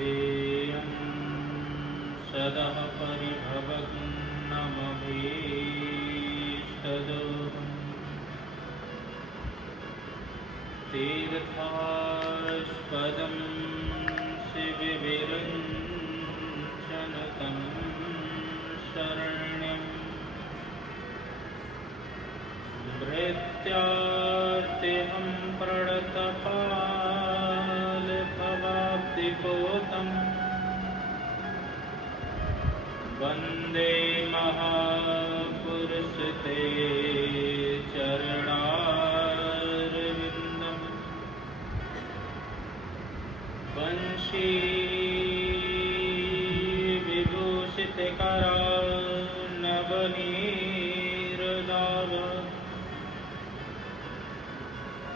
ध्येयं सदा परिभवन्नमभीष्टदोहम् तीर्थास्पदं शिवविरञ्जनतं शरण्यं भृत्यार्तिहं प्रणतपालभवाब्धिपोतम् वन्दे महापुरुषते चरणारविन्दम् वंशी विभूषितकरानवनीरदाभ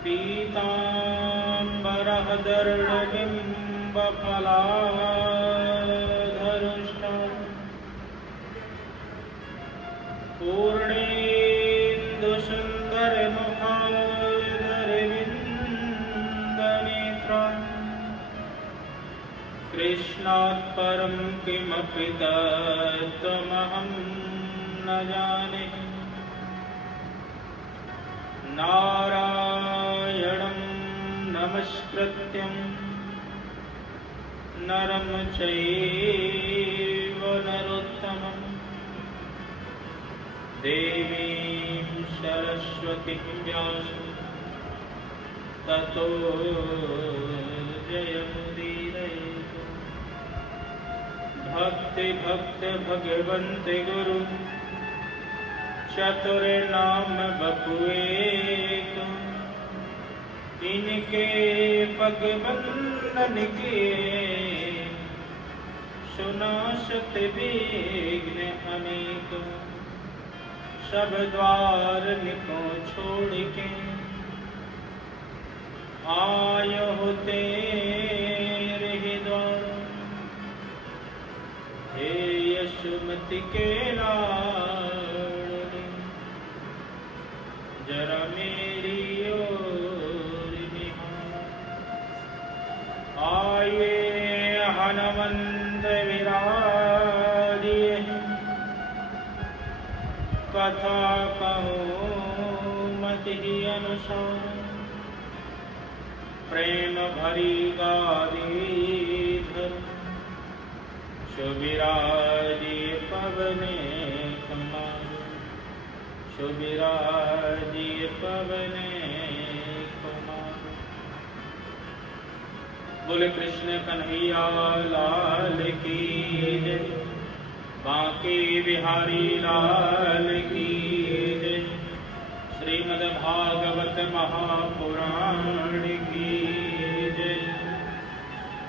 पीताम्बरः दर्ढबिम्बफलाधरुष्टा पूर्णेन्दुसुन्दरमुखाधरविन्दनेत्रा कृष्णात् परं किमपि तत्त्वमहं न जाने नारायणं नमस्कृत्यं नरं चैव नरोत्तमं देवीं सरस्वतीं व्यासं ततो जयमुदीरयेत्। भक्ति भक्त भगवन्ते गुरु चतुरे नाम बपुएक इनके पग बंधन के सुनाशत विघ्न अनेक सब द्वार निको छोड़ के आयो होते रहे द्वार हे यशोमति के लाडले जरा मेरी ओर निहार आये हनुमंत विराजिए कथा कहूँ मति अनुसार प्रेम भरी गाधीधर शुभिराजिए पवने कुमार शुभिराजिए पवने कुमार। बोले कृष्ण कन्हैया लाल की जय बांके बिहारी लाल की जय श्रीमद्भागवत महापुराण की जय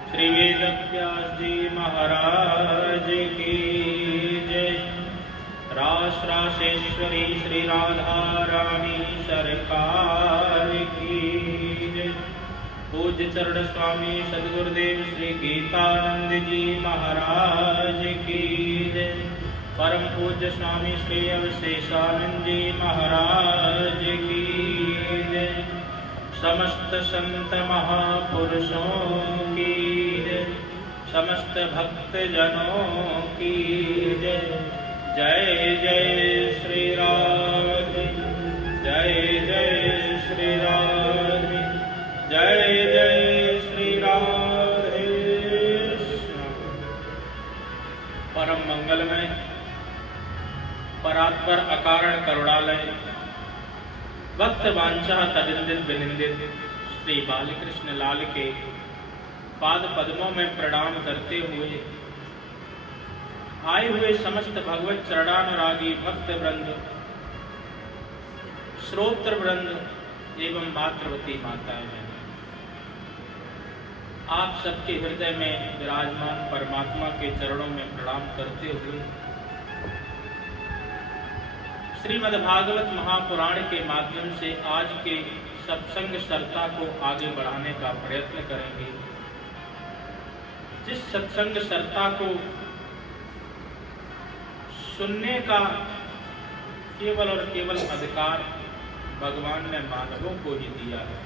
श्री वेदव्यास जी महाराज की जय रासरासेश्वरी श्री राधा रानी सरकार की जय पूज्य चरण स्वामी सद्गुरुदेव श्री गीतानंद जी महाराज की जय परम पूज्य स्वामी श्री अवशेषानंद जी महाराज की जय समस्त संत महापुरुषों की जय समस्त भक्त जनों की जय जय जय श्री राधे जय जय श्री राधे जय जय श्री राधे। परम मंगलमय परात्पर अकारण करुणालय भक्त वांछा तदिंदित विनिंदित श्री बालकृष्ण लाल के पाद पद्मों में प्रणाम करते हुए आए हुए समस्त भगवत चरणानुरागी भक्त वृंद श्रोत्र वृंद एवं मातृवती माताएं हैं, आप सबके हृदय में विराजमान परमात्मा के चरणों में प्रणाम करते हुए श्रीमद्भागवत महापुराण के माध्यम से आज के सत्संग सर्ता को आगे बढ़ाने का प्रयत्न करेंगे। जिस सत्संग सर्ता को सुनने का केवल और केवल अधिकार भगवान ने मानवों को ही दिया है।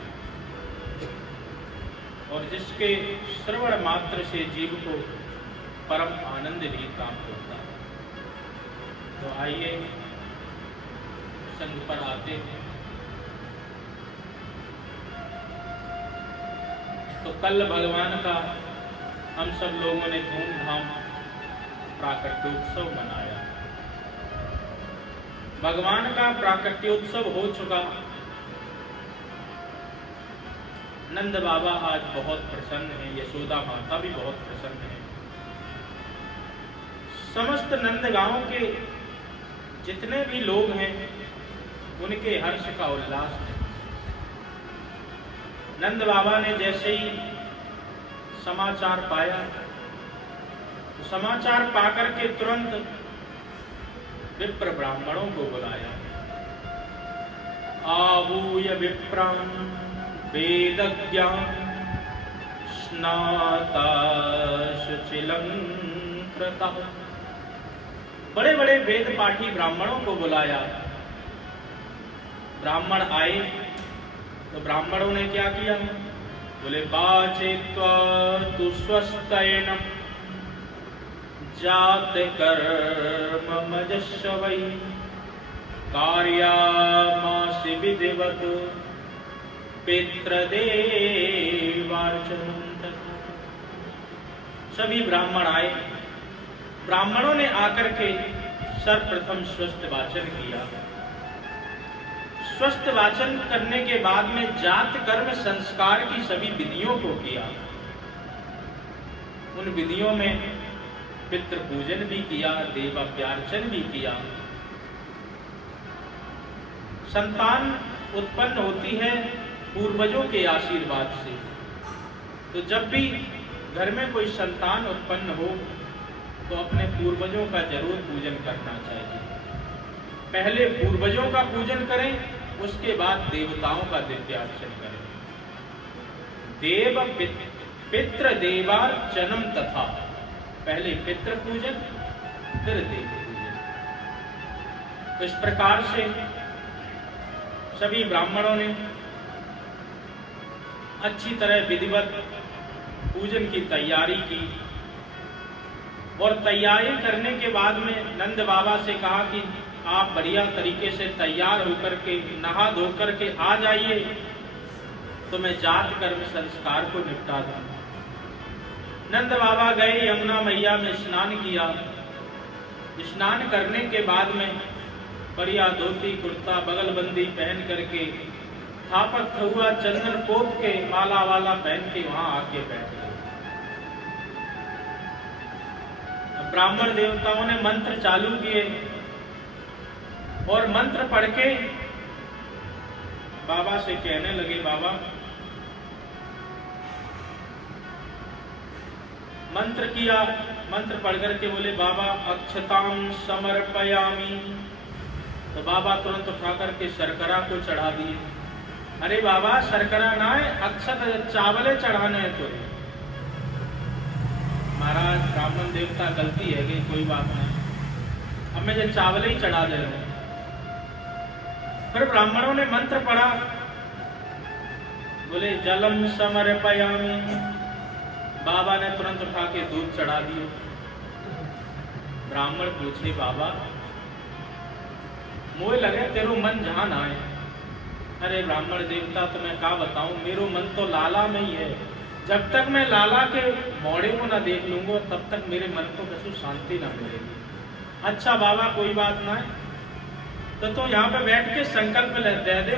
और जिसके श्रवण मात्र से जीव को परम आनंद भी प्राप्त होता है। तो आइए प्रसंग पर आते हैं। तो कल भगवान का हम सब लोगों ने धूमधाम प्राकट्योत्सव मनाया। भगवान का प्राकट्योत्सव हो चुका। नंद बाबा आज बहुत प्रसन्न हैं, यशोदा माता भी बहुत प्रसन्न है। समस्त नंद गांव के जितने भी लोग हैं उनके हर्ष का उल्लास है। नंद बाबा ने जैसे ही समाचार पाया तो समाचार पाकर के तुरंत विप्र ब्राह्मणों को बुलाया। आहूय विप्रान् वेदज्ञान स्नाता शुचिलंकृतः। बड़े बड़े वेद पाठी ब्राह्मणों को बुलाया। ब्राह्मण आए तो ब्राह्मणों ने क्या किया? बोले वाचेत्वा तु स्वस्तयेन जात कर्म मजस्वै कार्यामासि विधिवत् पितृदेवार्चनं तथा। सभी ब्राह्मण आए। ब्राह्मणों ने आकर के सर्वप्रथम स्वस्थ वाचन किया। स्वस्थ वाचन करने के बाद में जात कर्म संस्कार की सभी विधियों को किया। उन विधियों में पितृ पूजन भी किया, देवाप्यार्चन भी किया। संतान उत्पन्न होती है पूर्वजों के आशीर्वाद से। तो जब भी घर में कोई संतान उत्पन्न हो तो अपने पूर्वजों का जरूर पूजन करना चाहिए। पहले पूर्वजों का पूजन करें, उसके बाद देवताओं का दिव्यार्चन करें। देव पितृ देवार्चनम तथा। पहले पितृ पूजन फिर देव पूजन। तो इस प्रकार से सभी ब्राह्मणों ने अच्छी तरह विधिवत पूजन की तैयारी की। और तैयारी करने के बाद में नंद बाबा से कहा कि आप बढ़िया तरीके से तैयार होकर के नहा धो कर के आ जाइए तो मैं जात कर्म संस्कार को निपटा दूं। नंद बाबा गए, यमुना मैया में स्नान किया। स्नान करने के बाद में बढ़िया धोती कुर्ता बगलबंदी पहन करके थापक हुआ चंदन पोत के माला वाला पहन के वहां आके बैठ गए। ब्राह्मण देवताओं ने मंत्र चालू किए और मंत्र पढ़ के बाबा से कहने लगे, बाबा मंत्र किया। मंत्र पढ़ करके बोले, बाबा अक्षताम समर्पयामि। तो बाबा तुरंत उठा करके शर्करा को चढ़ा दिए। अरे बाबा शर्करा ना है, अक्षत चावले चढ़ाने हैं। तो महाराज ब्राह्मण देवता गलती है कि कोई बात नहीं, अब मैं जो चावल ही चढ़ा दे रहा हूं। फिर ब्राह्मणों ने मंत्र पढ़ा। बोले जलम समर्पयामि। बाबा ने तुरंत उठा के दूध चढ़ा दिए। ब्राह्मण पूछे, बाबा मोए लगे तेरो मन जहां ना है। अरे ब्राह्मण देवता तो मैं क्या बताऊं, मेरो मन तो लाला में ही है। जब तक मैं लाला के मोड़े को ना देख लूंगा तब तक मेरे मन को कसु शांति ना मिलेगी। अच्छा बाबा कोई बात ना है, तो यहाँ पे बैठ के संकल्प दे दे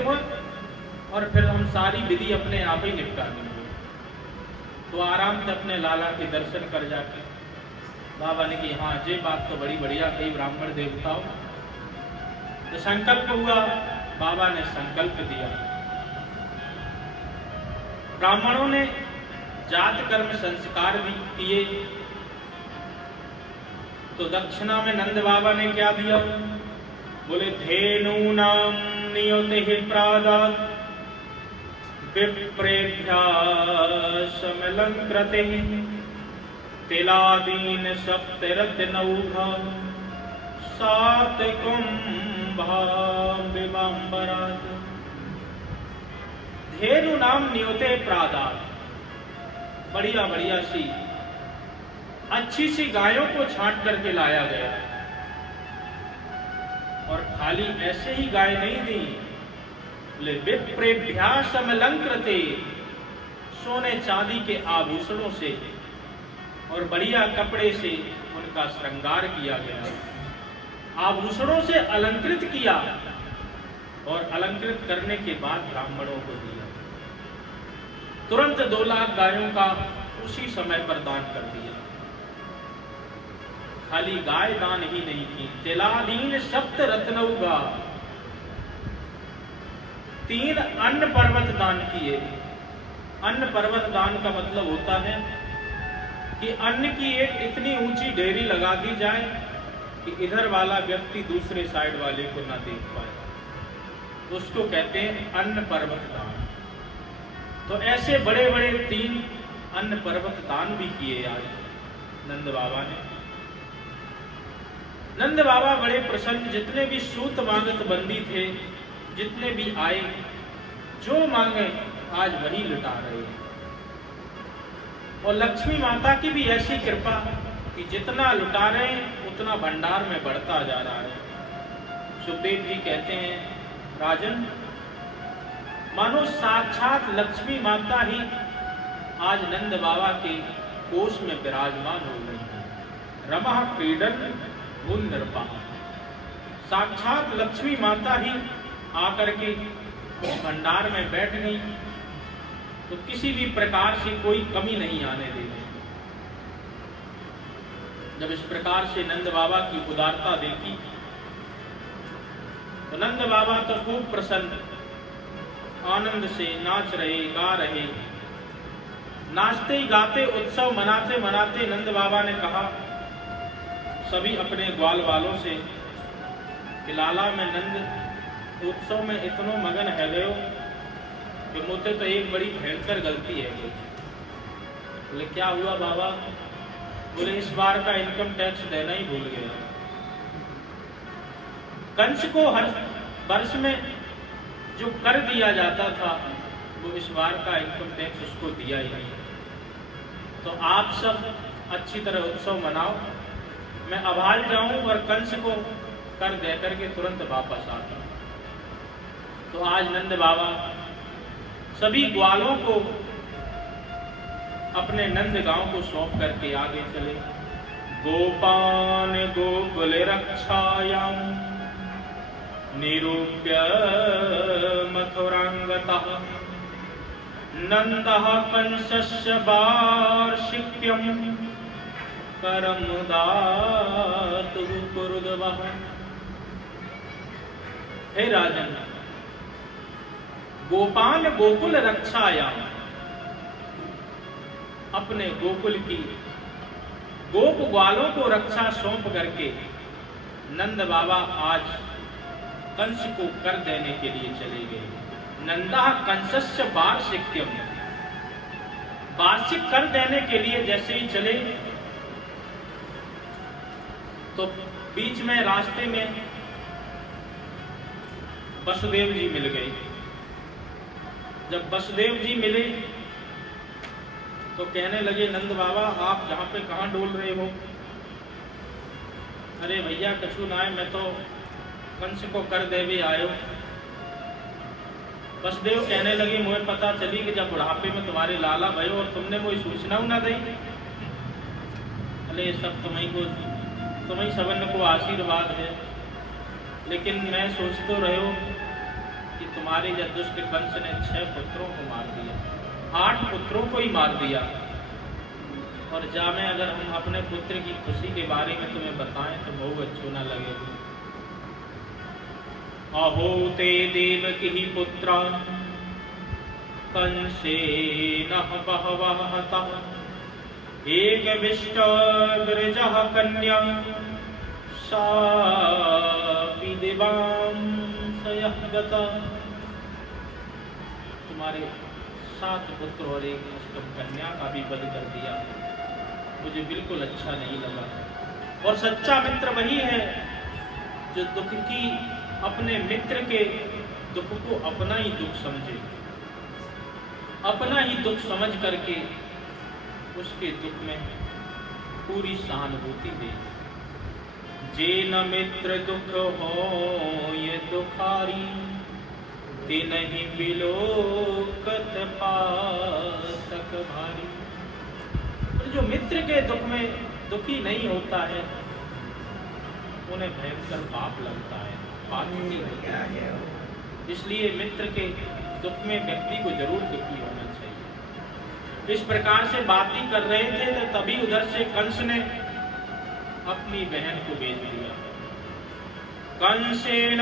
और फिर हम सारी विधि अपने आप ही निपटा देंगे। तो आराम से अपने लाला के दर्शन कर जाके बाबा ने कि हाँ ये बात तो बड़ी बढ़िया कही ब्राह्मण देवताओं। तो संकल्प हुआ, बाबा ने संकल्प दिया। ब्राह्मणों ने जात कर्म संस्कार भी किए। तो दक्षिणा में नंद बाबा ने क्या दिया? बोले धेनूनां नियते प्रादात् विप्रेभ्यः समलंकृते तिलादीन सप्तरत्नौघा सात कुंभा बिंबरात्। धेनूनां नियते प्रादात्। बढ़िया बढ़िया सी अच्छी सी गायों को छांट करके लाया गया। और खाली ऐसे ही गाय नहीं दी, बोले विप्रेभ्यासमलंकृते, सोने चांदी के आभूषणों से और बढ़िया कपड़े से उनका श्रृंगार किया गया, आभूषणों से अलंकृत किया और अलंकृत करने के बाद ब्राह्मणों को दिया। तुरंत 2 लाख गायों का उसी समय पर दान कर दिया। खाली गाय दान ही नहीं की, तिलालीन सप्त रत्नौगा, 3 अन्न पर्वत दान किए। अन्न पर्वत दान का मतलब होता है कि अन्न की एक इतनी ऊंची ढेरी लगा दी जाए कि इधर वाला व्यक्ति दूसरे साइड वाले को ना देख पाए, उसको कहते हैं अन्न पर्वत दान। तो ऐसे बड़े बड़े 3 अन्न पर्वत दान भी किए आज नंद बाबा ने। नंद बाबा बड़े प्रसन्न, जितने भी सूत मांगत बंदी थे, जितने भी आए, जो मांगे आज वही लुटा रहे हैं। और लक्ष्मी माता की भी ऐसी कृपा कि जितना लुटा रहे हैं उतना भंडार में बढ़ता जा रहा है। सुखदेव जी कहते हैं, राजन, मानो साक्षात लक्ष्मी माता ही आज नंद बाबा के कोष में विराजमान हो गई है। रमा क्रीडन गुण नृपा, साक्षात लक्ष्मी माता ही आकर के उस भंडार में बैठ गई, तो किसी भी प्रकार से कोई कमी नहीं आने देगी। जब इस प्रकार से नंद बाबा की उदारता देखी तो नंद बाबा तो खूब प्रसन्न, आनंद से नाच रहे, गा रहे। नाचते ही गाते, उत्सव मनाते मनाते नंद बाबा ने कहा सभी अपने ग्वाल वालों से कि लाला में नंद उत्सव में इतनो मगन है गयो कि मुझे तो एक बड़ी भयंकर गलती है गई। बोले क्या हुआ बाबा? बोले इस बार का इनकम टैक्स देना ही भूल गया। कंस को हर वर्ष में जो कर दिया जाता था वो इस बार का इनकम टैक्स उसको दिया ही नहीं। तो आप सब अच्छी तरह उत्सव मनाओ, मैं अभाल जाऊं और कंस को कर दे करके तुरंत वापस आ जाऊं। तो आज नंद बाबा सभी ग्वालों को अपने नंद गांव को सौंप करके आगे चले। गोपान गोकुल रक्षायाम निरूप्य मथुरांगतः नंदः कंसस्य वार्षिक्यं करम दातु कुरुदवः। हे राजन, गोपान गोकुल रक्षायाम, अपने गोकुल की गोप ग्वालों को रक्षा सौंप करके नंद बाबा आज कंस को कर देने के लिए चले गए। नंदा कंसस्य वार्षिक्यम, वार्षिक कर देने के लिए जैसे ही चले तो बीच में रास्ते में वसुदेव जी मिल गए। जब वसुदेव जी मिले तो कहने लगे, नंद बाबा आप यहाँ पे कहाँ डोल रहे हो? अरे भैया कछु ना है, मैं तो कंस को कर देवे आयो। वसुदेव कहने लगे, मुझे पता चली कि जब बुढ़ापे में तुम्हारे लाला भयो और तुमने कोई सूचना ना दी। अरे सब तुम्हें सबन को आशीर्वाद है, लेकिन मैं सोच तो रहे हो कि तुम्हारे जब दुष्ट कंस ने 6 पुत्रों को मार दिया, 8 पुत्रों को ही मार दिया। और जामे अगर हम अपने पुत्र की खुशी के बारे में तुम्हें बताएं तो बहुत अच्छो ना लगे। अहो ते देवकी ही पुत्रा कंसेन बहवः हतः एक विष्ट विरजः कन्या सापि दिवांशयः गता। तुम्हारे 7 पुत्र और एक अष्टम कन्या का भी वध कर दिया, मुझे बिल्कुल अच्छा नहीं लगा। और सच्चा मित्र वही है जो दुख की अपने मित्र के दुख को अपना ही दुख समझे, अपना ही दुख समझ करके उसके दुख में पूरी सहानुभूति दे। जे न मित्र दुख हो ये दुखारी, तिनहि बिलोकत पातक भारी। और जो मित्र के दुख में दुखी नहीं होता है उन्हें भयंकर पाप लगता है, पाप नहीं होता है। इसलिए मित्र के दुख में व्यक्ति को जरूर दुखी होना चाहिए। इस प्रकार से बात ही कर रहे थे तो तभी उधर से कंस ने अपनी बहन को भेज दिया। कंसेन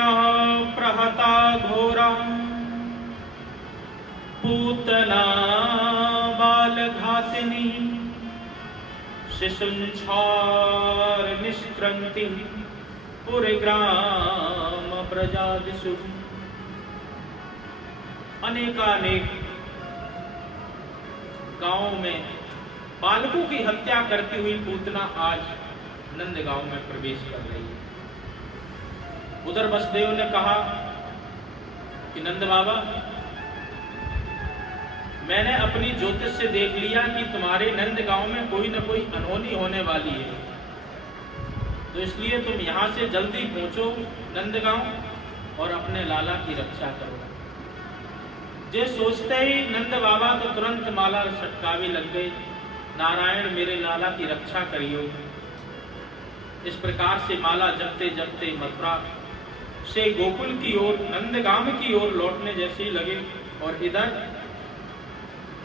प्रहता घोरम पूतना बालघातिनी, शिशुंछार निष्क्रंति पुरग्राम ब्रजादिषु। अनेकानेक गांवों में बालकों की हत्या करती हुई पूतना आज नंदगांव में प्रवेश कर रही है। उधर वसुदेव ने कहा कि नंद बाबा, मैंने अपनी ज्योतिष से देख लिया कि तुम्हारे नंदगांव में कोई न कोई अनहोनी होने वाली है, तो इसलिए तुम यहां से जल्दी पहुंचो नंदगांव और अपने लाला की रक्षा करो। जे सोचते ही नंद बाबा तो तुरंत माला सटकावे लग गए, नारायण मेरे लाला की रक्षा करियो। इस प्रकार से माला जपते जपते मथुरा से गोकुल की ओर, नंदगांव की ओर लौटने जैसे ही लगे। और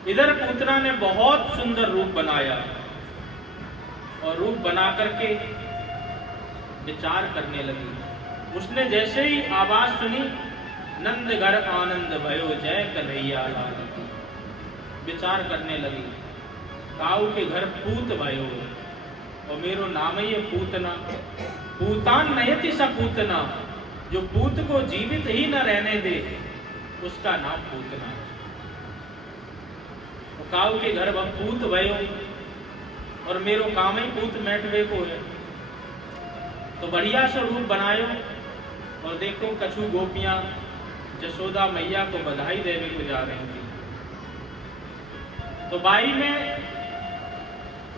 इधर पूतना ने बहुत सुंदर रूप बनाया और रूप बना करके विचार करने लगी। उसने जैसे ही आवाज सुनी, नंद घर आनंद भयो जय कन्हैया लाल की, विचार करने लगी। काऊ के घर पूत भयो और मेरो नाम ही है पूतना। पूतान नयति सा पूतना, जो पूत को जीवित ही न रहने दे उसका नाम पूतना है। तो काऊ के घर वह पूत भयो और मेरो काम ही पूत मैटवे को है। तो बढ़िया सा रूप बनायो और देखो कछु गोपियां जसोदा मैया को बधाई देने को जा रही थी। तो बाई में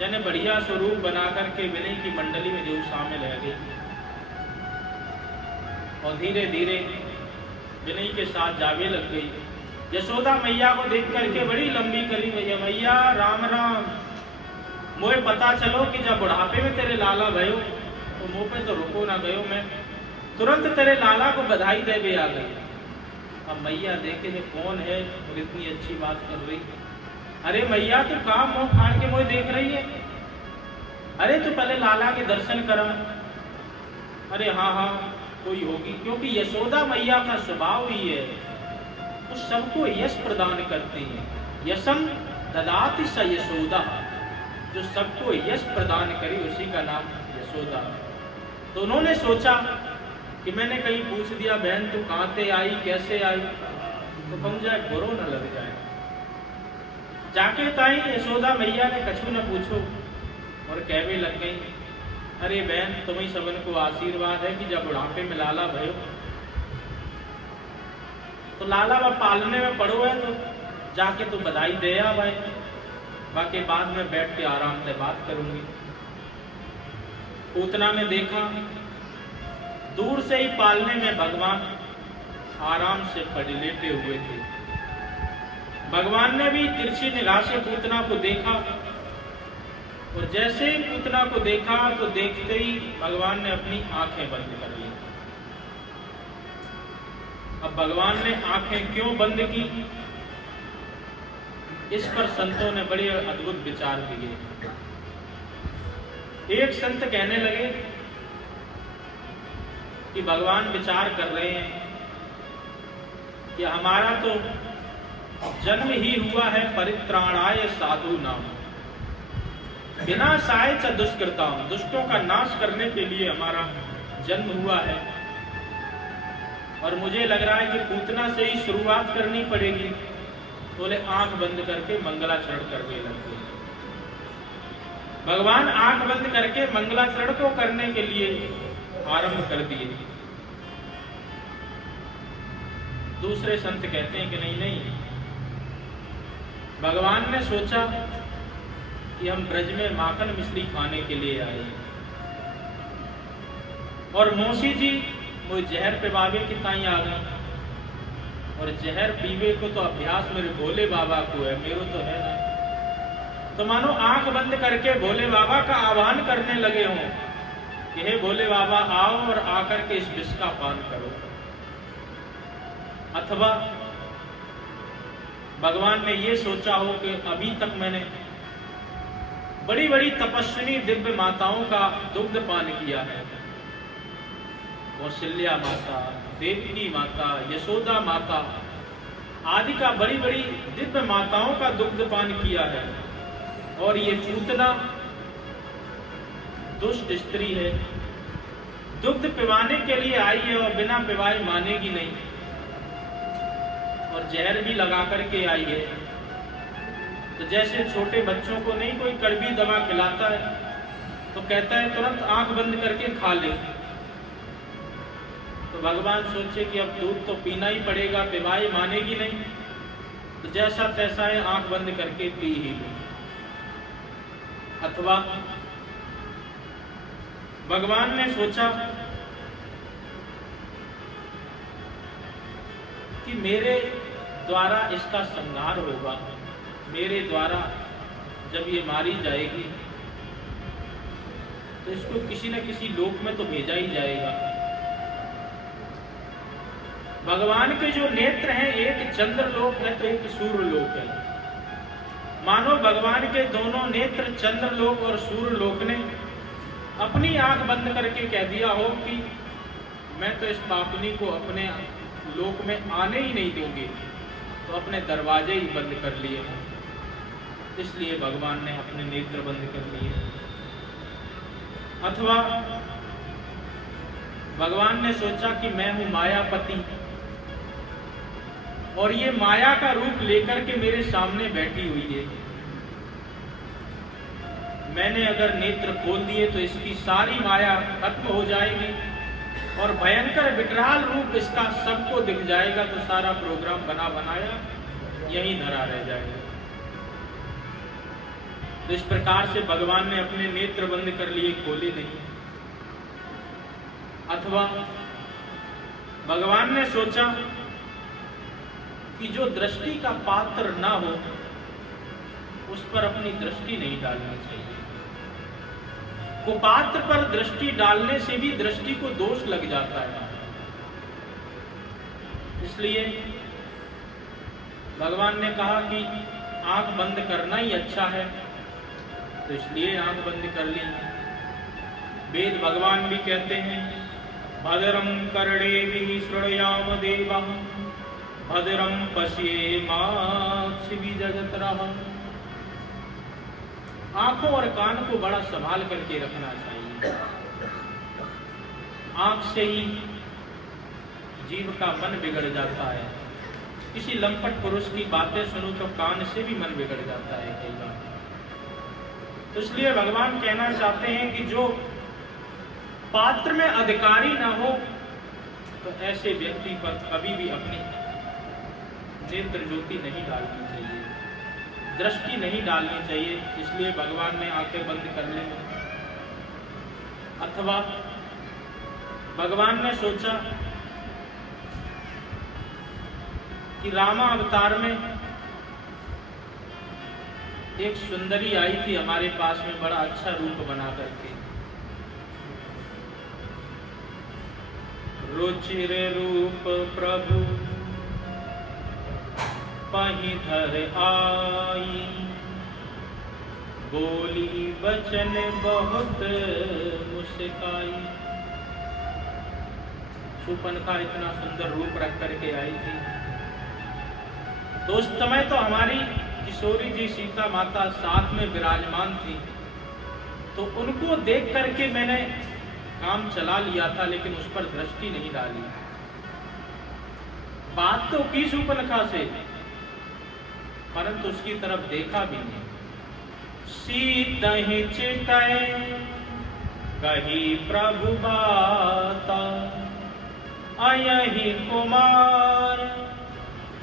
यानी बढ़िया स्वरूप बना करके विनय की मंडली में जो शामिल है गई और धीरे धीरे विनय के साथ जावे लग गई। यशोदा मैया को देख करके बड़ी लंबी करी, भैया मैया राम राम, मुझे पता चलो कि जब बुढ़ापे में तेरे लाला भयो तो मुंह पे तो रुको ना गयो, मैं तुरंत तेरे लाला को बधाई दे भी आ गई। अब मैया देखे ये कौन है और इतनी अच्छी बात कर रही। अरे मैया तू कहा मुंह फाड़ के मुझे देख रही है? अरे तू पहले लाला के दर्शन करा। अरे हाँ हाँ कोई होगी, क्योंकि यशोदा मैया का स्वभाव ही है, वो सबको यश प्रदान करती है। यशम ददाति स यशोदा, जो सबको यश प्रदान करे उसी का नाम यशोदा। तो उन्होंने सोचा कि मैंने कहीं पूछ दिया बहन तू कहाँ से आई कैसे आई तो कम जाए बुरो न लग जाए। जाके ताई यशोदा मैया ने कछु न पूछो और कहवे लग गई, अरे बहन तुम्हें सबन को आशीर्वाद है कि जब बुढ़ापे में लाला भयो तो लाला वह पालने में पड़ो है तो जाके तो बधाई दे आ भाई, बाकी बाद में बैठ के आराम से बात करूंगी। पूतना ने देखा दूर से ही पालने में भगवान आराम से पड़े लेटे हुए थे। भगवान ने भी तिरछी निगाह से पूतना को देखा और जैसे ही पूतना को देखा तो देखते ही भगवान ने अपनी आंखें बंद कर ली। अब भगवान ने आंखें क्यों बंद की, इस पर संतों ने बड़े अद्भुत विचार किए। एक संत कहने लगे कि भगवान विचार कर रहे हैं कि हमारा तो जन्म ही हुआ है परित्राणाय साधु नाम, विनाशाय च दुष्कृताम, दुष्टों का नाश करने के लिए हमारा जन्म हुआ है। और मुझे लग रहा है कि पूतना से ही शुरुआत करनी पड़ेगी। बोले आंख बंद करके मंगलाचरण करने लगे। भगवान आंख बंद करके मंगलाचरण को करने के लिए आरंभ कर दिए। दूसरे संत कहते हैं कि नहीं नहीं, भगवान ने सोचा कि हम ब्रज में माखन मिश्री खाने के लिए आए हैं। और मौसी जी वो जहर पिवावे की ताई आ गई, और जहर पीवे को तो अभ्यास मेरे भोले बाबा को है, मेरो तो है ना। तो मानो आंख बंद करके भोले बाबा का आह्वान करने लगे हों कि हे भोले बाबा आओ और आकर के इस विष का पान करो। अथवा भगवान ने ये सोचा हो कि अभी तक मैंने बड़ी बड़ी तपस्विनी दिव्य माताओं का दुग्ध पान किया है, कौशल्या माता, देवकी माता, यशोदा माता आदि का बड़ी बड़ी दिव्य माताओं का दुग्ध पान किया है, और ये पूतना दुष्ट स्त्री है, दुग्ध पिवाने के लिए आई है और बिना पिवाए मानेगी नहीं, और जहर भी लगा करके आई है। तो जैसे छोटे बच्चों को नहीं कोई कड़वी दवा खिलाता है तो कहता है तुरंत आंख बंद करके खा ले, तो भगवान सोचे कि अब दूध तो पीना ही पड़ेगा, पिवाई मानेगी नहीं, तो जैसा तैसा है आंख बंद करके पी ही ली। अथवा भगवान ने सोचा कि मेरे द्वारा इसका संहार होगा, मेरे द्वारा जब ये मारी जाएगी तो इसको किसी न किसी लोक में तो भेजा ही जाएगा। भगवान के जो नेत्र हैं, एक चंद्र लोक है तो एक सूर्य लोक है। मानो भगवान के दोनों नेत्र चंद्र लोक और सूर्य लोक ने अपनी आंख बंद करके कह दिया हो कि मैं तो इस पापनी को अपने लोक में आने ही नहीं दूंगी, तो अपने दरवाजे ही बंद कर लिए हैं। इसलिए भगवान ने अपने नेत्र बंद कर लिए। अथवा भगवान ने सोचा कि मैं हूं मायापति और ये माया का रूप लेकर के मेरे सामने बैठी हुई है, मैंने अगर नेत्र खोल दिए तो इसकी सारी माया खत्म हो जाएगी और भयंकर विकराल रूप इसका सबको दिख जाएगा, तो सारा प्रोग्राम बना बनाया यहीं धरा रह जाएगा। तो इस प्रकार से भगवान ने अपने नेत्र बंद कर लिए, खोले नहीं। अथवा भगवान ने सोचा कि जो दृष्टि का पात्र ना हो उस पर अपनी दृष्टि नहीं डालनी चाहिए। कुपात्र पर दृष्टि डालने से भी दृष्टि को दोष लग जाता है। इसलिए भगवान ने कहा कि आंख बंद करना ही अच्छा है, तो इसलिए आंख बंद कर ली। वेद भगवान भी कहते हैं भद्रम कर्णेभिः शृणुयाम देवाः भद्रम पश्येमाक्षभिर्यजत्राः। आंखों और कान को बड़ा संभाल करके रखना चाहिए। आंख से ही जीव का मन बिगड़ जाता है। किसी लंपट पुरुष की बातें सुनो तो कान से भी मन बिगड़ जाता है कई बार। तो इसलिए भगवान कहना चाहते हैं कि जो पात्र में अधिकारी ना हो तो ऐसे व्यक्ति पर कभी भी अपनी नेत्र ज्योति नहीं डालनी चाहिए, दृष्टि नहीं डालनी चाहिए। इसलिए भगवान ने आंखें बंद कर ली। अथवा भगवान ने सोचा कि रामा अवतार में एक सुंदरी आई थी हमारे पास में, बड़ा अच्छा रूप बना करके, रुचिर रूप प्रभु पहि धर आई, बोली वचन बहुत मुस्काई। शूर्पणखा इतना सुंदर रूप रख करके आई थी। तो उस समय तो हमारी किशोरी जी सीता माता साथ में विराजमान थी, तो उनको देख करके मैंने काम चला लिया था, लेकिन उस पर दृष्टि नहीं डाली। बात तो की शूर्पणखा से, परंतु उसकी तरफ देखा भी नहीं। सीतहि चितै कही प्रभु बाता, अयहि कुमार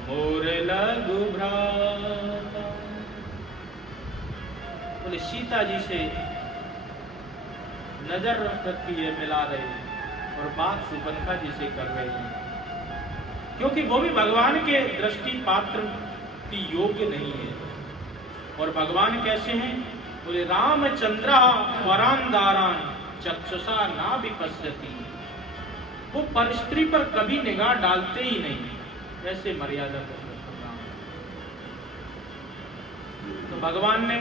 मोर लघु भ्राता। बोले बोले सीता जी से नजर रखी है, मिला रहे हैं और बात सुबनखा जी से कर रहे हैं, क्योंकि वो भी भगवान के दृष्टि पात्र की योग्य नहीं है। और भगवान कैसे हैं? बोले रामचंद्र वरांदारान चक्षुषा ना विपश्यति, वो पर स्त्री पर कभी निगाह डालते ही नहीं, ऐसे मर्यादा पुरुषोत्तम राम। तो भगवान ने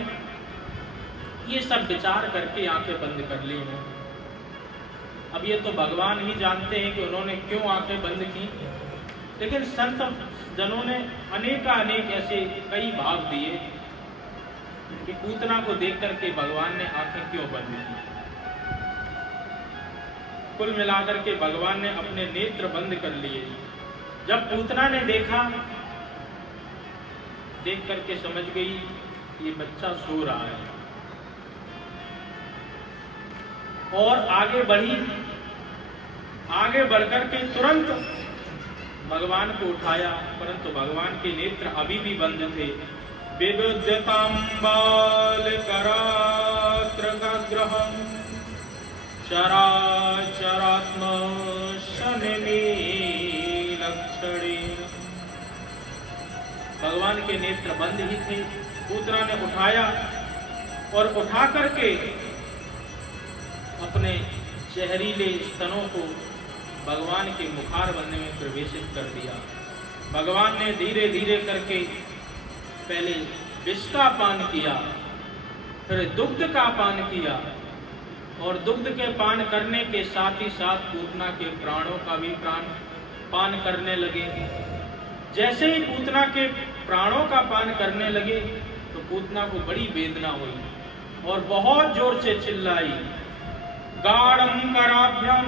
ये सब विचार करके आंखें बंद कर ली हैं। अब ये तो भगवान ही जानते हैं कि उन्होंने क्यों आंखें बंद की, लेकिन संत जनों ने अनेक ऐसे कई भाव दिए कि पूतना को देख करके भगवान ने आंखें क्यों बंद की। कुल मिलाकर के भगवान ने अपने नेत्र बंद कर लिए। जब पूतना ने देखा, देख करके समझ गई ये बच्चा सो रहा है और आगे बढ़ी। आगे बढ़कर के तुरंत भगवान को उठाया, परंतु भगवान के नेत्र अभी भी बंद थे। विविध्यतां बालकरात्रग्रहं चराचरात्म शनिलक्षणेन। भगवान के नेत्र बंद ही थे। पूतना ने उठाया और उठा करके अपने जहरीले स्तनों को भगवान के मुखार बनने में प्रवेशित कर दिया। भगवान ने धीरे धीरे करके पहले विष का पान किया, फिर दुग्ध का पान किया, और दुग्ध के पान करने के साथ ही साथ पूतना के प्राणों का भी प्राण पान करने लगे। जैसे ही पूतना के प्राणों का पान करने लगे तो पूतना को बड़ी वेदना हुई और बहुत जोर से चिल्लाई, गाढ़ं कराभ्यं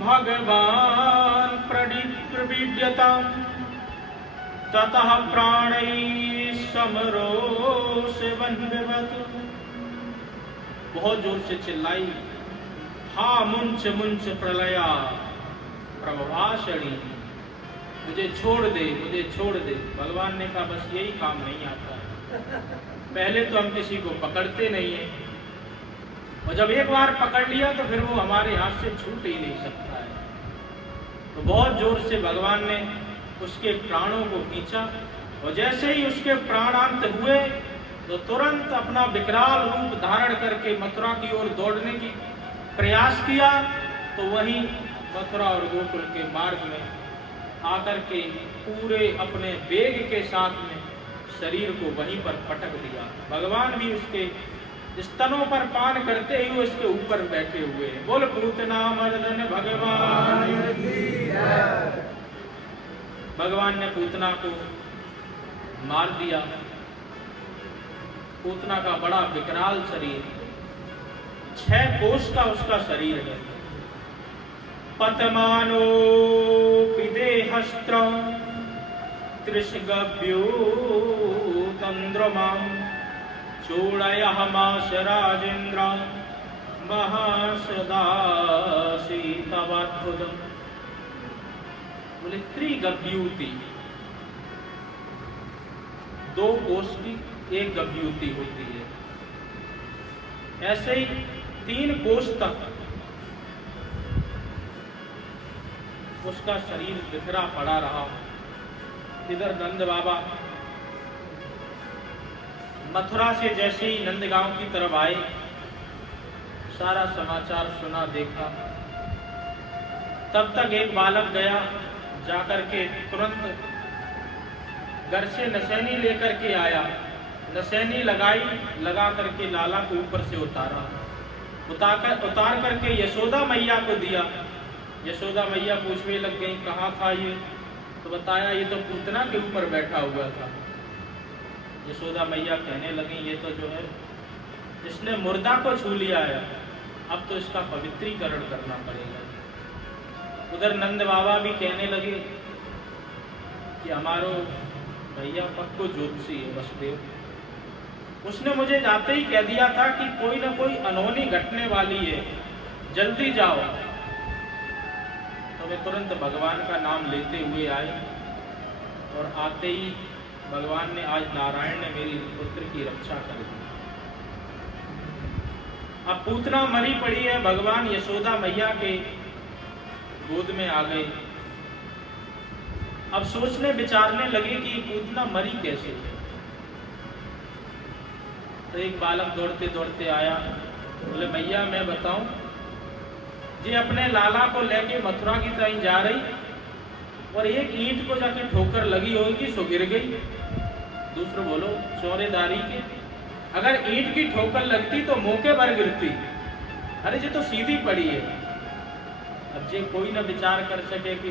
भगवान प्रविद्यताम् ततः प्राणैः समरोषवन्विवत्। बहुत जोर से चिल्लाई, हा मुंच मुंच प्रलया प्रभाषणी, मुझे छोड़ दे, मुझे छोड़ दे। भगवान ने कहा बस यही काम नहीं आता है, पहले तो हम किसी को पकड़ते नहीं है, और जब एक बार पकड़ लिया तो फिर वो हमारे हाथ से छूट ही नहीं सकता है। तो बहुत जोर से भगवान ने उसके प्राणों को खींचा, और जैसे ही उसके प्राणांत हुए तो तुरंत अपना विकराल रूप धारण करके मथुरा की ओर दौड़ने की प्रयास किया। तो वहीं मथुरा और गोकुल के मार्ग में आकर के पूरे अपने वेग के साथ में शरीर को वहीं पर पटक दिया। भगवान भी उसके स्तनों पर पान करते ही उसके ऊपर बैठे हुए हैं। बोल पूतना मर्दन भगवान। भगवान ने पूतना को मार दिया। पूतना का बड़ा विकराल शरीर, 6 कोष का उसका शरीर है। पतमानो देहस्त्रं त्रिशगभ्यूतन्द्रमां चूड़यहमास राजेन्द्रं महासदासीतवाद्भुतम्। बोले त्रिगभ्यूति, 2 कोष की 1 गभ्यूति होती है। ऐसे ही 3 कोष तक उसका शरीर बिखरा पड़ा रहा। इधर नंद बाबा मथुरा से जैसे ही नंदगांव की तरफ आए, सारा समाचार सुना देखा। तब तक एक बालक गया, जाकर के तुरंत घर से नसैनी लेकर के आया। नसैनी लगाई, लगा करके लाला को ऊपर से उतारा, उतार करके यशोदा मैया को दिया। यशोदा मैया पूछने लग गई कहाँ था ये, तो बताया ये तो पूतना के ऊपर बैठा हुआ था। यशोदा मैया कहने लगी ये तो जो है इसने मुर्दा को छू लिया है, अब तो इसका पवित्रीकरण करना पड़ेगा। उधर नंद बाबा भी कहने लगे कि हमारो भैया पक्को ज्योतिषी है वसुदेव, उसने मुझे जाते ही कह दिया था कि कोई ना कोई अनहोनी घटने वाली है, जल्दी जाओ। तो वे तुरंत भगवान का नाम लेते हुए आए, और आते ही भगवान ने, आज नारायण ने मेरी पुत्र की रक्षा कर दी। अब पूतना मरी पड़ी है, भगवान यशोदा मैया के गोद में आ गए। अब सोचने विचारने लगे कि पूतना मरी कैसे। तो एक बालक दौड़ते दौड़ते आया, बोले मैया मैं बताऊं, जी अपने लाला को लेके मथुरा की तरफ जा रही और एक ईंट को जाके ठोकर लगी होगी सो गिर गई। दूसरे बोलो चौरेदारी के, अगर ईंट की ठोकर लगती तो मौके पर गिरती, अरे ये तो सीधी पड़ी है। अब जे कोई ना विचार कर सके कि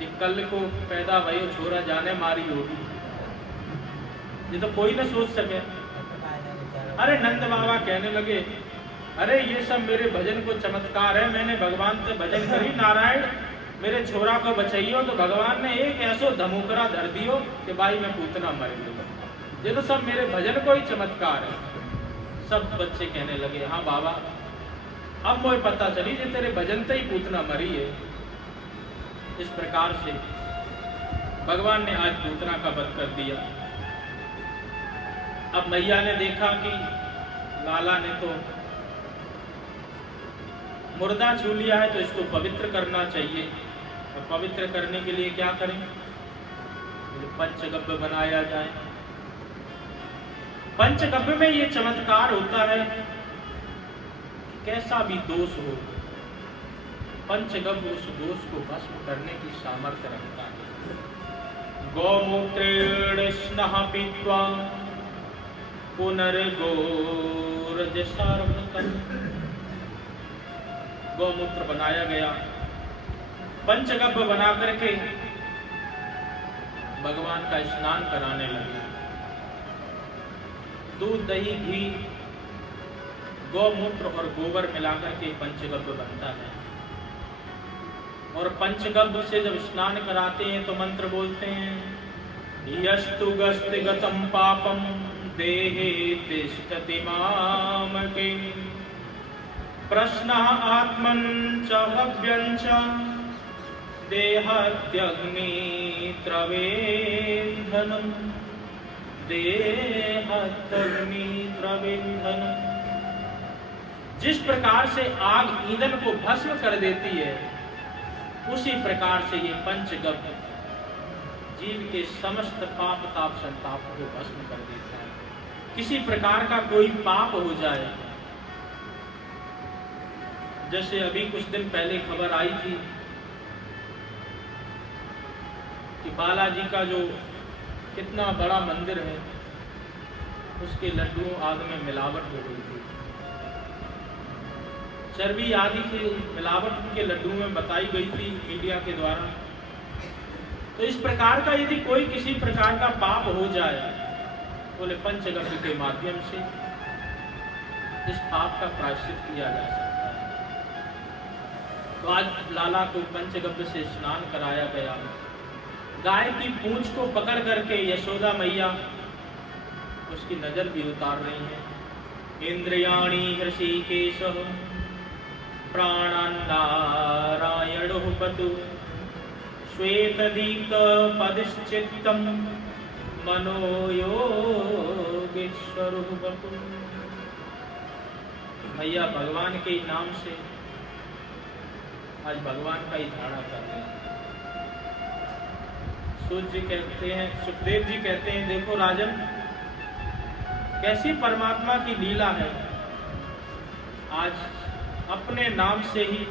ये कल को पैदा भयो छोरा जाने मारी होगी, ये तो कोई ना सोच सके। अरे नंद बाबा कहने लगे, अरे ये सब मेरे भजन को चमत्कार है, मैंने भगवान से भजन करी, नारायण मेरे छोरा को बचाइयो, तो भगवान ने एक ऐसो धमुकरा धर दियो कि भाई मैं पूतना मर गया। ये तो सब मेरे भजन को ही चमत्कार है। सब बच्चे कहने लगे हाँ बाबा, अब मुझे पता चली जे तेरे भजन से ही पूतना मरी है। इस प्रकार से भगवान ने आज पूतना का वध कर दिया। अब मैया ने देखा कि लाला ने तो मुर्दा छू लिया है, तो इसको पवित्र करना चाहिए। और पवित्र करने के लिए क्या करें, पंचगव्य बनाया जाए। पंचगव्य में ये चमत्कार होता है, कैसा भी दोष हो पंचगव्य उस दोष को भस्म करने की सामर्थ्य रखता है। गौमूत्रेण स्नः पीत्वा पुनर्गोरजसार्वतम। गौमूत्र बनाया गया, पंचगव्य बना करके भगवान का स्नान कराने लगे। दूध दही घी गौमूत्र और गोबर मिलाकर के पंचगव्य बनता है। और पंचगव्य से जब स्नान कराते हैं तो मंत्र बोलते हैं, यस्तु गस्तिगतं पापम देहे तिष्ठति मामके, प्रश्नः आत्मन च हव्यं च देहाद्यग्नित्रवेन्धनं, देहाद्यग्नित्रवेन्धनं। जिस प्रकार से आग ईंधन को भस्म कर देती है, उसी प्रकार से ये पंचगव्य जीव के समस्त पाप ताप संताप को भस्म कर देता है। किसी प्रकार का कोई पाप हो जाए, जैसे अभी कुछ दिन पहले खबर आई थी कि बालाजी का जो कितना बड़ा मंदिर है, उसके लड्डुओं आदि में मिलावट हो गई थी। चर्बी आदि की मिलावट उनके लड्डुओं में बताई गई थी मीडिया के द्वारा। तो इस प्रकार का यदि कोई किसी प्रकार का पाप हो जाए, बोले पंचगव्य के माध्यम से इस पाप का प्रायश्चित किया जा सकता है। तो आज लाला को पंचगव्य से स्नान कराया गया। गाय की पूंछ को पकड़ करके यशोदा मैया उसकी नजर भी उतार रही है। इंद्रियाणि हृषिकेशः प्राणान्नारायणो पतु, श्वेतदीप्तपदिश्चित्तं मनोयोगेश्वरो वपु। मैया भगवान के नाम से आज भगवान का ही धारणा कर रहे हैं। सूर्य कहते हैं, सुखदेव जी कहते हैं, देखो राजन कैसी परमात्मा की लीला है। आज अपने नाम से ही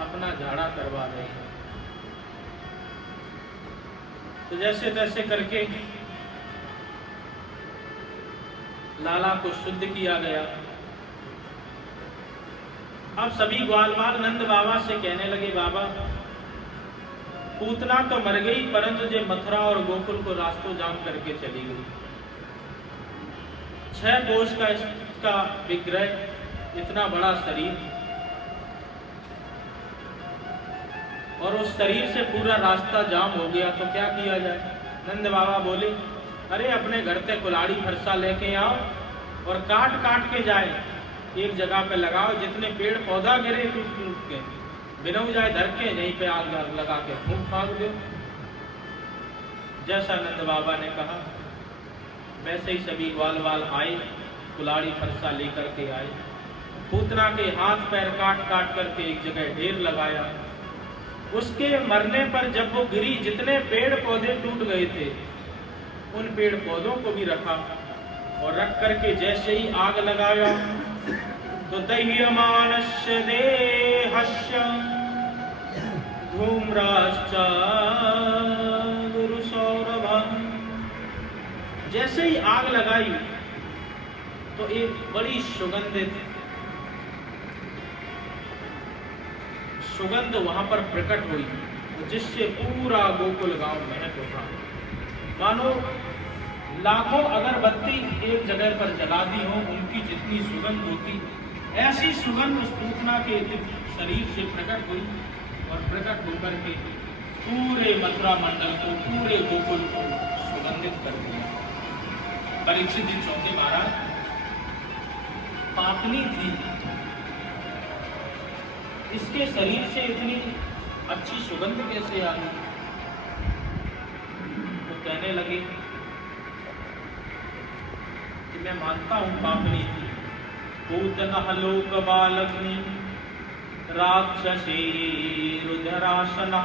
अपना झाड़ा करवा रहे हैं। तो जैसे तैसे करके लाला को शुद्ध किया गया। अब सभी ग्वाल बाल नंद बाबा से कहने लगे, बाबा पूतना तो मर गई, परंतु जो मथुरा और गोकुल को रास्तों जाम करके चली गई। 6 कोष का इसका विग्रह, इतना बड़ा शरीर, और उस शरीर से पूरा रास्ता जाम हो गया, तो क्या किया जाए। नंद बाबा बोले, अरे अपने घर से कुल्हाड़ी फरसा लेके आओ और काट काट के जाए, एक जगह पे लगाओ, जितने पेड़ पौधा गिरे टूट टूट के बिनऊ जाए धर के, यहीं पे आग लगा के फूंक फाक दो। जैसा नंद बाबा ने कहा वैसे ही सभी ग्वाल वाल आए कुलाड़ी फरसा लेकर के आए। पूतना के हाथ पैर काट काट करके एक जगह ढेर लगाया। उसके मरने पर जब वो गिरी, जितने पेड़ पौधे टूट गए थे उन पेड़ पौधों को भी रखा, और रख करके जैसे ही आग लगाया तो दह्यमानस्य देहस्य धूम्राश्च गुरुसौरभम्। जैसे ही आग लगाई तो एक बड़ी सुगंध वहां पर प्रकट हुई, जिससे पूरा गोकुल गांव महक उठा। मानो लाखों अगरबत्ती एक जगह पर जला दी हो, उनकी जितनी सुगंध होती, ऐसी सुगंध उस पूतना के शरीर से प्रकट हुई, और प्रकट होकर के पूरे मथुरा मंडल को, पूरे गोकुल को सुगंधित कर दिया। परीक्षित जी चौथे महाराज, पापनी थी, इसके शरीर से इतनी अच्छी सुगंध कैसे आ गई? तो कहने लगे कि मैं मानता हूं पापनी थी। पूतना लोक बालग्नि राक्षसी रुद्रासना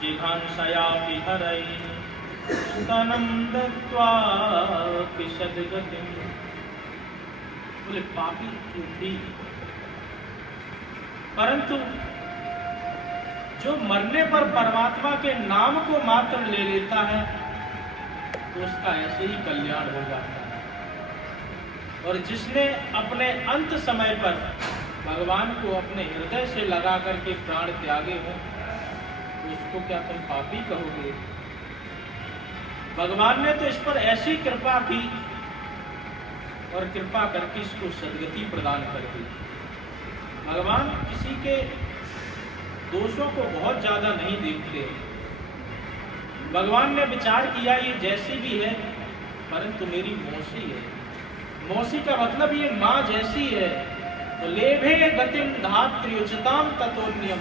जिघांसया विहरै स्तनं दत्त्वा पिशद्गतिम्। बोले पापी तो थी, परंतु जो मरने पर परमात्मा के नाम को मात्र ले लेता है तो उसका ऐसे ही कल्याण हो जाता है। और जिसने अपने अंत समय पर भगवान को अपने हृदय से लगा करके प्राण त्यागे हो, तो उसको क्या तुम पापी कहोगे? भगवान ने तो इस पर ऐसी कृपा की, और कृपा करके इसको सद्गति प्रदान कर दी। भगवान किसी के दोषों को बहुत ज्यादा नहीं देखते। भगवान ने विचार किया ये जैसी भी है, परंतु मेरी मौसी है। मौसी का मतलब ये माँ जैसी है। तो लेभे गतिम धात्र्युचिताम ततोन्यम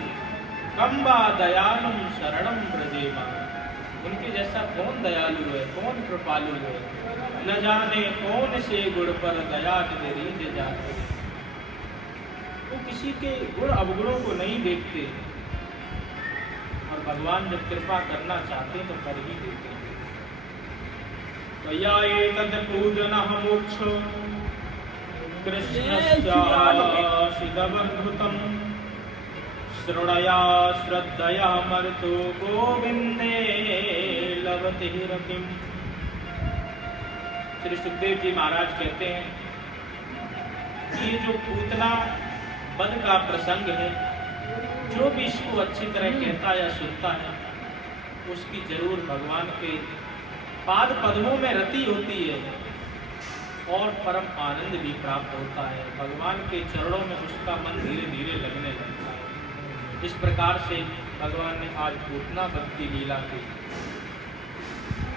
कम्बा दयालुम शरणम ब्रजेमा। उनके जैसा कौन दयालु है, कौन कृपालु है, न जाने कौन से गुण पर दया निधि जाते। वो किसी के गुण अवगुणों को नहीं देखते, और भगवान जब कृपा करना चाहते तो कर ही देते। त्वया एतद् पूजनः मोक्षो कृष्णस्याशिगबन्धुतं श्रृणया श्रद्धया मर्तो गोविन्दे लभते रतिम्। श्री सुखदेव जी महाराज कहते हैं कि ये जो पूतना वध का प्रसंग है, जो भी इसको अच्छी तरह कहता या सुनता है, उसकी जरूर भगवान के पाद पद्मों में रति होती है, और परम आनंद भी प्राप्त होता है। भगवान के चरणों में उसका मन धीरे धीरे लगने लगता है। इस प्रकार से भगवान ने आज पूतना वध की लीला की।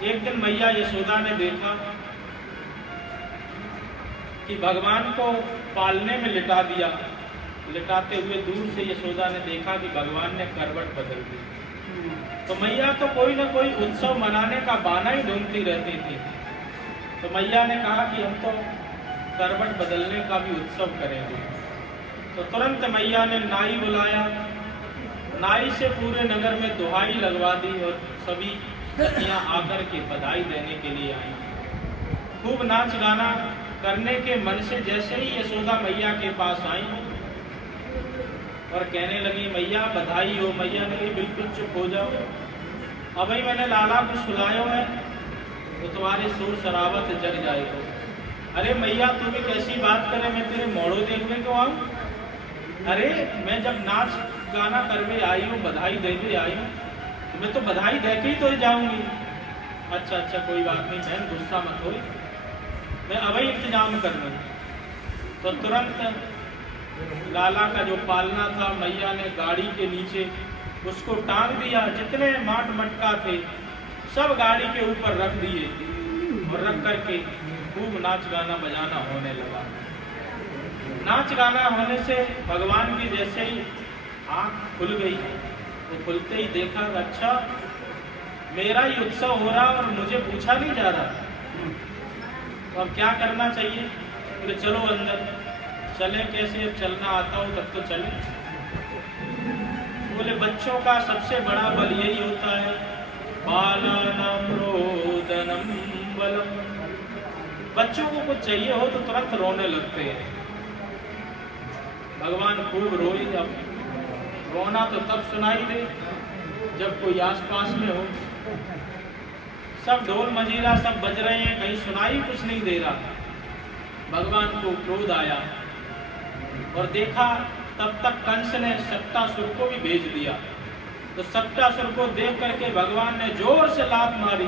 एक दिन मैया यशोदा ने देखा कि भगवान को पालने में लिटा दिया। लिटाते हुए दूर से यशोदा ने देखा कि भगवान ने करवट बदल दी। तो मैया तो कोई ना कोई उत्सव मनाने का बहाना ही ढूंढती रहती थी। तो मैया ने कहा कि हम तो करवट बदलने का भी उत्सव करेंगे। तो तुरंत मैया ने नाई बुलाया। नाई से पूरे नगर में दुहाई लगवा दी, और सभी सखियां आकर के बधाई देने के लिए आई। खूब नाच गाना करने के मन से जैसे ही यशोदा मैया के पास आई और कहने लगी मैया बधाई हो, मैया ने कही बिल्कुल चुप हो जाओ, अभी मैंने लाला को सुलायो है तो तुम्हारे शोर शराबत जग जाएगा। अरे मैया तू भी कैसी बात करे, मैं तेरे मोड़ो देखने को आऊँ? अरे मैं जब नाच गाना करके आई हूँ, बधाई देके आई हूँ, तो मैं तो बधाई देके ही तो जाऊंगी। अच्छा अच्छा कोई बात नहीं बहन, गुस्सा मत हो, मैं अभी इंतजाम कर लूँ। तो तुरंत लाला का जो पालना था, मैया ने गाड़ी के नीचे उसको टांग दिया। जितने माट मटका थे सब गाड़ी के ऊपर रख दिए, और रख करके खूब नाच गाना बजाना होने लगा। नाच गाना होने से भगवान की जैसे ही आँख खुल गई, तो खुलते ही देखा अच्छा मेरा ही उत्सव हो रहा और मुझे पूछा नहीं जा रहा। तो अब क्या करना चाहिए? बोले चलो अंदर। चले कैसे? अब चलना आता हो तब तो चले। बोले बच्चों का सबसे बड़ा बल यही होता है, बालानां रोदनम बलम। बच्चों को कुछ चाहिए हो तो तुरंत रोने लगते हैं। भगवान खूब रोई। अब रोना तो तब सुनाई दे जब कोई आसपास में हो। सब ढोल मजीरा सब बज रहे हैं, कहीं सुनाई कुछ नहीं दे रहा। भगवान को क्रोध आया और देखा तब तक कंस ने सप्तासुर को भी भेज दिया। तो सप्तासुर को देख करके भगवान ने जोर से लात मारी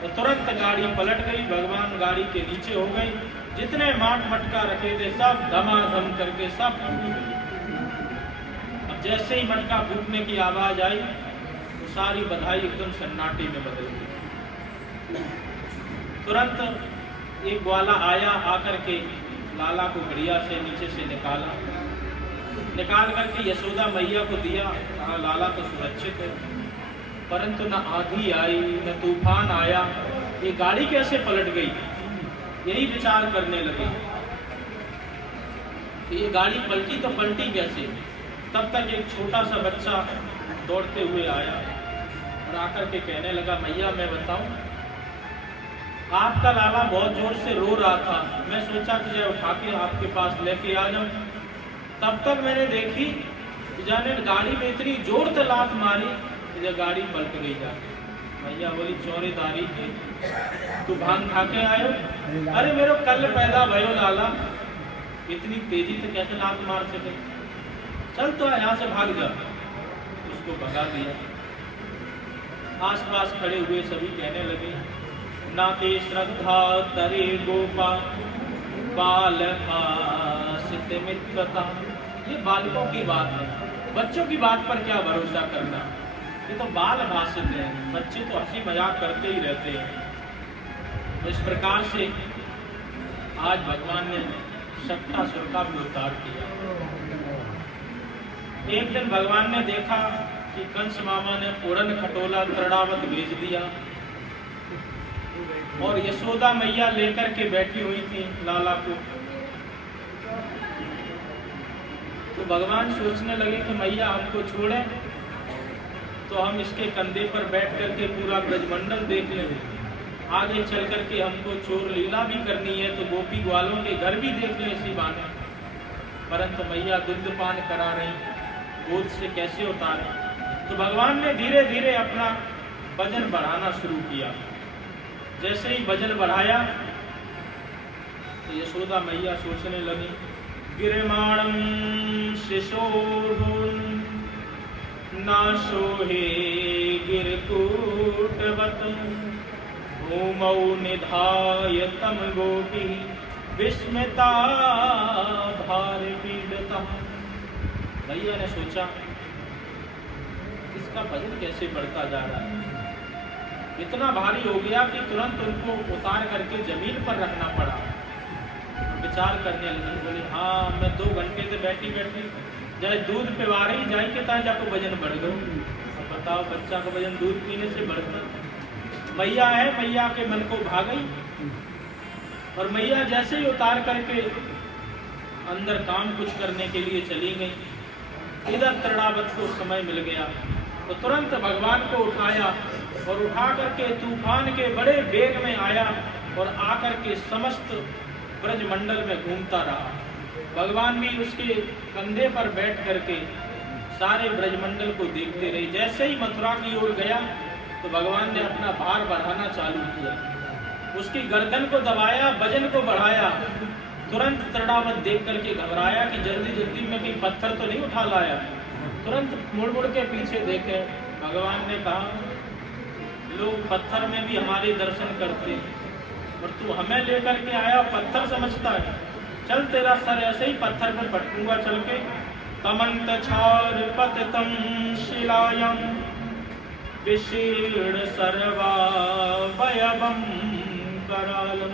तो तुरंत गाड़ी पलट गई। भगवान गाड़ी के नीचे हो गई। जितने माट मटका रखे थे सब धमाधम करके सब फूट गए। अब जैसे ही मटका फूटने की आवाज आई तो सारी बधाई एकदम सन्नाटे में बदल गई। तुरंत एक ग्वाला आया, आकर के लाला को बढ़िया से नीचे से निकाल करके यशोदा मैया को दिया। कहा लाला तो सुरक्षित है, परंतु न आंधी आई न तूफान आया, ये गाड़ी कैसे पलट गई? यही विचार करने लगे कि ये गाड़ी पलटी तो पलटी कैसे। तब तक एक छोटा सा बच्चा दौड़ते हुए आया और आकर के कहने लगा मैया मैं बताऊं, आपका लाला बहुत जोर से रो रहा था, मैं सोचा कि जब उठा के आपके पास लेके आ जाऊं। तब तक मैंने देखी कि जाने गाड़ी में इतनी जोर से लात मारी कि जब गाड़ी पलट गई जाके। मैया बोली चौरेदारी है, तू भांग खा के आयो? अरे मेरे कल पैदा भयो लाला, इतनी तेजी से कैसे लात मार सके? चल तो यहाँ से भाग जा। उसको भगा दिया। आसपास खड़े हुए सभी कहने लगे नाते श्रद्धा तरे गोपा बालकासित मित्रता। ये बालकों की बात है, बच्चों की बात पर क्या भरोसा करना। ये तो बाल भाषित है, बच्चे तो हंसी मजाक करते ही रहते हैं। तो इस प्रकार से आज भगवान ने सप्तासुर का भी उद्धार किया। एक दिन भगवान ने देखा कि कंस मामा ने पूरन खटोला तृणावत भेज दिया और यशोदा मैया लेकर के बैठी हुई थी लाला को। तो भगवान सोचने लगे कि मैया हमको छोड़े तो हम इसके कंधे पर बैठ करके पूरा ब्रजमंडल देख लें, आगे चल करके हमको चोर लीला भी करनी है तो गोपी ग्वालों के घर भी देख लें इसी बहाने। परंतु मैया दुग्धपान करा रही, गोद से कैसे उतारे। तो भगवान ने धीरे धीरे अपना वजन बढ़ाना शुरू किया। जैसे ही वजन बढ़ाया तो यशोदा मैया सोचने लगी गिरमाणम शिशोरुन नाशोहे गिरकूटवत भूमौ निधाय तम गोपी विस्मिता भार पीड़ता। मैया ने सोचा इसका वजन कैसे बढ़ता जा रहा है, इतना भारी हो गया कि तुरंत उनको उतार करके जमीन पर रखना पड़ा। विचार करने लगी, बोले हाँ मैं 2 घंटे से बैठी बैठी जाए दूध पिवा रही जाए के ताकि जाको वजन बढ़ गयो। अब बताओ बच्चा का वजन दूध पीने से बढ़ता। मैया है, मैया के मन को भा गई और मैया जैसे ही उतार करके अंदर काम कुछ करने के लिए चली गई। इधर तृणावत को समय मिल गया तो तुरंत भगवान को उठाया और उठा करके तूफान के बड़े वेग में आया और आकर के समस्त ब्रजमंडल में घूमता रहा। भगवान भी उसके कंधे पर बैठ करके सारे ब्रजमंडल को देखते रहे। जैसे ही मथुरा की ओर गया तो भगवान ने अपना भार बढ़ाना चालू किया, उसकी गर्दन को दबाया, वजन को बढ़ाया। तुरंत तृणावत देख करके घबराया कि जल्दी जल्दी में कहीं पत्थर तो नहीं उठा लाया। तुरंत मुड़ मुड़ के पीछे देखे, भगवान ने कहा लोग पत्थर में भी हमारे दर्शन करते हैं और तू हमें लेकर के आया पत्थर समझता है। चल तेरा सर ऐसे ही पत्थर पर पटकूंगा चल के। तमंत छार पततम शिलायम विशीर्ण सर्वा वयवम करालम।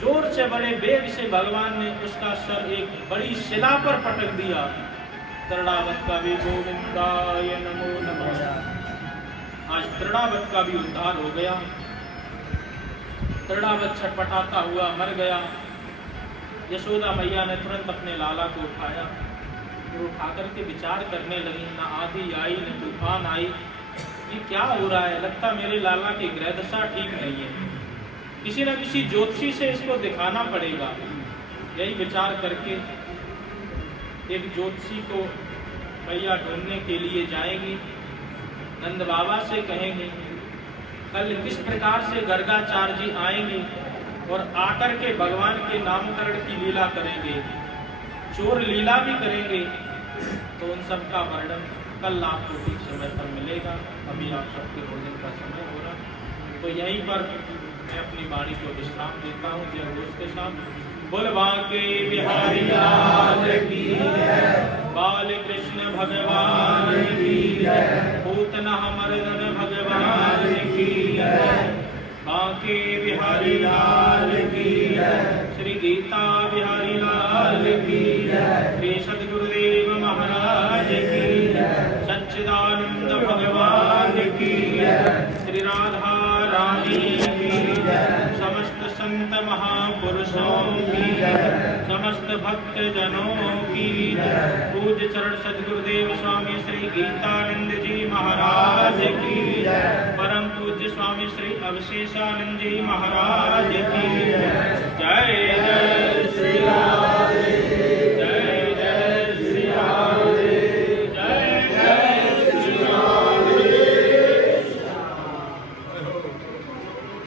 जोर से बड़े वेग से भगवान ने उसका सर एक बड़ी शिला पर पटक दिया। तृणावत का भी गोविंदाय नमो नमः। आज तृणावत का भी उद्धार हो गया। तृणावत छटपटाता हुआ मर गया। यशोदा मैया ने तुरंत अपने लाला को उठाया और उठा करके विचार करने लगी, न आंधी आई न तूफान आई, ये क्या हो रहा है, लगता मेरे लाला की ग्रह दशा ठीक नहीं है, किसी न किसी ज्योतिषी से इसको दिखाना पड़ेगा। यही विचार करके एक ज्योतिषी को मैया ढूंढने के लिए जाएंगी। नंद बाबा से कहेंगे कल किस प्रकार से गर्गाचार्य जी आएंगे और आकर के भगवान के नामकरण की लीला करेंगे, चोर लीला भी करेंगे। तो उन सब का वर्णन कल आपको ठीक समय पर मिलेगा। अभी आप सबके भोजन का समय हो रहा, तो यहीं पर मैं अपनी वाणी को विश्राम देता हूँ। जय घोष के साथ बोल बांके बिहारी लाल की जय, बाल कृष्ण भगवान की जय, पूतना मर्दन भगवान की जय, बांके बिहारी लाल की जय, श्री गीता बिहारी लाल की जय, श्री सद्गुरुदेव महाराज की जय, सच्चिदानंद भगवान की जय, श्री राधा रानी की जय, समस्त संत महापुरुषों की जय, समस्त भक्त जनों की जय, पूज्य चरण सद्गुरुदेव स्वामी श्री गीतानंद जी महाराज की जय, परम पूज्य स्वामी श्री अवशेषानंद जी महाराज